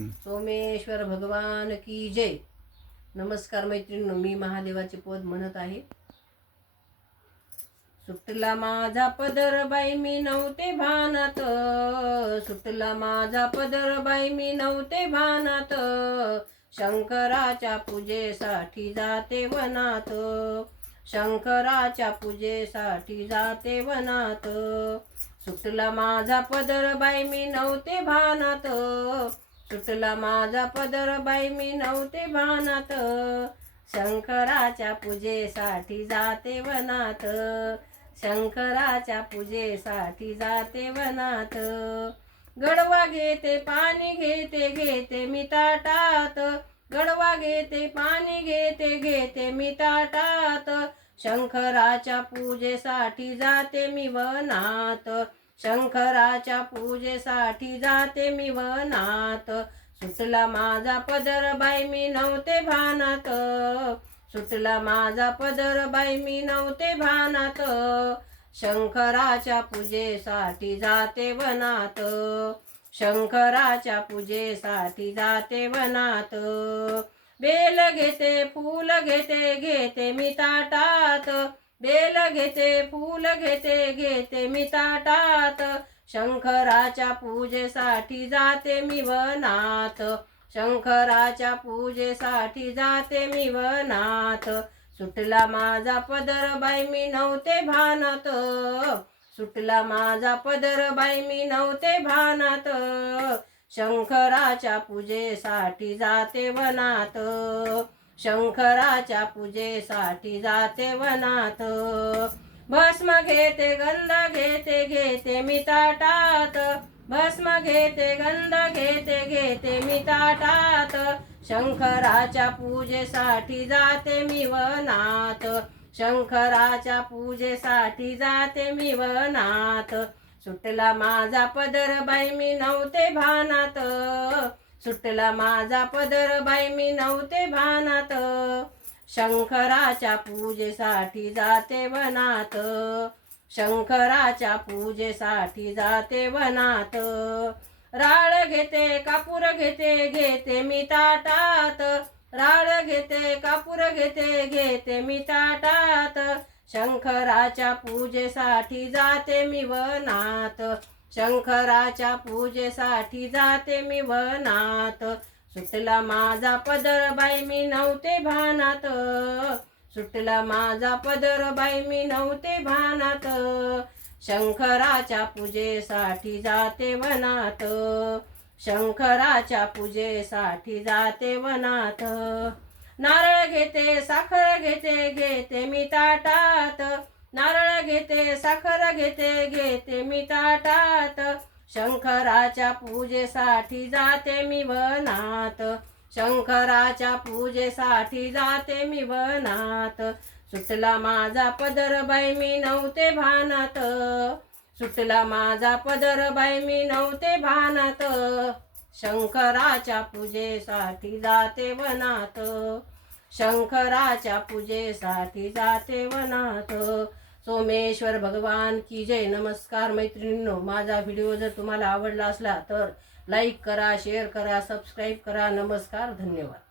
सोमेश्वर भगवान की जय. नमस्कार मैत्रिणी मी महादेवाचे पद म्हणत आहे. सुटला माझा पदर बाई मी नव्हते भानात. सुटला माझा पदर बाई मी नव्हते भानात. शंकराच्या पूजेसाठी जाते वनात. शंकराच्या पूजेसाठी जाते वनात. सुटला माझा पदर बाई मी नव्हते भानात. सुटला माझा पदर बाई मी नव्हते भानात. शंकराच्या पूजेसाठी जाते वनात. शंकराच्या पूजेसाठी जाते वनात. गडवा घेते पाणी घेते घेते मी ताटात. गडवा घेते पाणी घेते घेते मी ताटात. शंकराच्या पूजेसाठी जाते मी वनात. शंकराच्या पूजेसाठी जाते मी वनात. सुटला माझा पदर बाई मी नव्हते भानात. सुटला माझा पदर बाई मी नव्हते भानात. शंकराच्या पूजेसाठी जाते वनात. शंकराच्या पूजेसाठी जाते वनात. बेल घेते फूल घेते घेते मी ताटात. बेल घेते फूल घेते घेते मी ताटात. शंकराच्या पूजेसाठी जाते मी वनात. शंकराच्या पूजेसाठी जाते मी वनात. सुटला माझा पदर बाई मी नव्हते भानात. सुटला माझा पदर बाई मी नव्हते भानात. शंकराच्या पूजेसाठी जाते वनात. शंकराच्या पूजेसाठी जाते वनात. भस्म घेते गंध घेते घेते मी ताटात. भस्म घेते गंध घेते घेते मी ताटात. शंकराच्या पूजेसाठी जाते मी वनात. शंकराच्या पूजेसाठी जाते मी वनात. सुटला माझा पदर बाई मी नव्हते भानात. सुटला माझा पदर बाई मी नव्हते भानात. शंकराच्या पूजेसाठी जाते वनात. शंकराच्या पूजेसाठी जाते वनात. राळ घेते कापूर घेते घेते मी ताटात. राळ घेते कापूर घेते घेते मी ताटात. शंकराच्या पूजेसाठी जाते मी वनात. शंकराच्या पूजेसाठी जाते मी वनात. सुटला माझा पदर बाई मी नव्हते भानात. सुटला माझा पदर बाई मी नव्हते भानात. शंकराच्या पूजेसाठी जाते वनात. शंकराच्या पूजेसाठी जाते वनात. नारळ घेते साखर घेते घेते मी ताटात. नारळ घेते साखर घेते घेते मी ताटात. शंकराच्या पूजेसाठी जाते मी वनात. शंकराच्या पूजेसाठी जाते मी वनात. सुटला माझा पदर बाई मी नव्हते भानात. सुटला माझा पदर बाई मी नव्हते भानात. शंकराच्या पूजेसाठी जाते वनात. शंकराच्या पूजेसाठी जाते वनात. सोमेश्वर भगवान की जय. नमस्कार मैत्रिणींनो माझा व्हिडिओ जर तुम्हाला आवडला असला तर लाईक करा शेअर करा सबस्क्राईब करा. नमस्कार धन्यवाद.